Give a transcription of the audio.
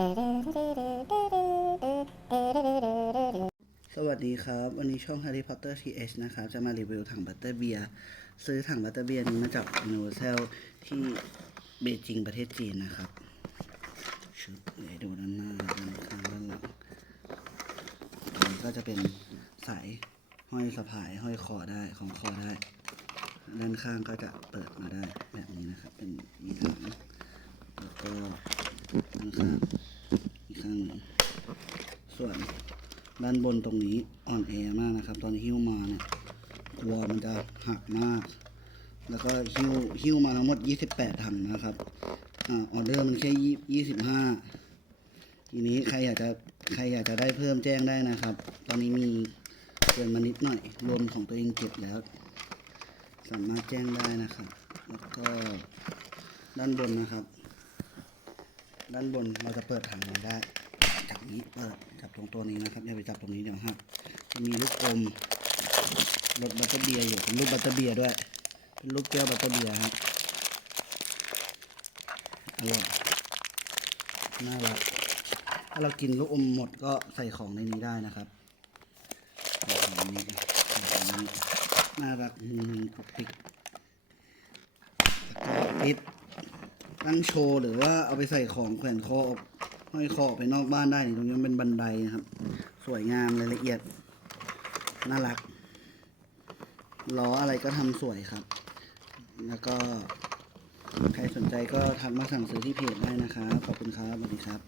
สวัสดีครับ วันนี้ช่อง Harry Potter TH นะครับ จะมารีวิวถังบัตเตอร์เบียร์ซื้อถังบัตเตอร์เบียร์นี้มาจาก Universal ที่เบจิงประเทศจีนนะครับชุดเลยดูด้านหน้าด้านข้างด้านหลังอันก็จะเป็นสายห้อยสะพายห้อยคอได้ของคอได้ ด้านข้างก็จะเปิดมาได้แบบนี้นะครับ เป็นมีถังแล้วก็ด้านข้าง อีกข้างหนึ่งส่วนด้านบนตรงนี้อ่อนแอมากนะครับ ตอนหิ้วมาเนี่ยกลัวมันจะหักมาก แล้วก็หิ้วหิ้วมาทั้งหมด 28ถังนะครับออเดอร์มันแค่25ทีนี้ใครอยากจะใครอยากจะได้เพิ่มแจ้งได้นะครับ ตอนนี้มีเกินมานิดหน่อย รวมของตัวเองเก็บแล้ว สามารถแจ้งได้นะครับ แล้วก็ด้านบนนะครับ ด้านบนเราจะเปิดถังนี้ได้จับนี้เปิดจับตรงตัวนี้นะครับอย่าไปจับตรงนี้เดี๋ยวหักจะมีลูกกลมรสบัตเตอร์เบียร์อยู่เป็นรูปบัตเตอร์เบียด้วยเป็นรูปแก้วบัตเตอร์เบียร์ครับอร่อยน่ารักถ้าเรากินลูกอมหมดก็ใส่ของในนี้ได้นะครับใส่ของนี้ใส่ของนี้น่ารักมีคุกปิกแล้วก็ปิด ตั้งโชว์หรือว่าเอาไปใส่ของแขวนคอออกห้อยคอออกไปนอกบ้านได้ตรงนี้มันเป็นบันไดนะครับ สวยงามรายละเอียด น่ารัก ล้ออะไรก็ทำสวยครับ แล้วก็ใครสนใจก็ทักมาสั่งซื้อที่เพจได้นะครับ ขอบคุณครับสวัสดีครับ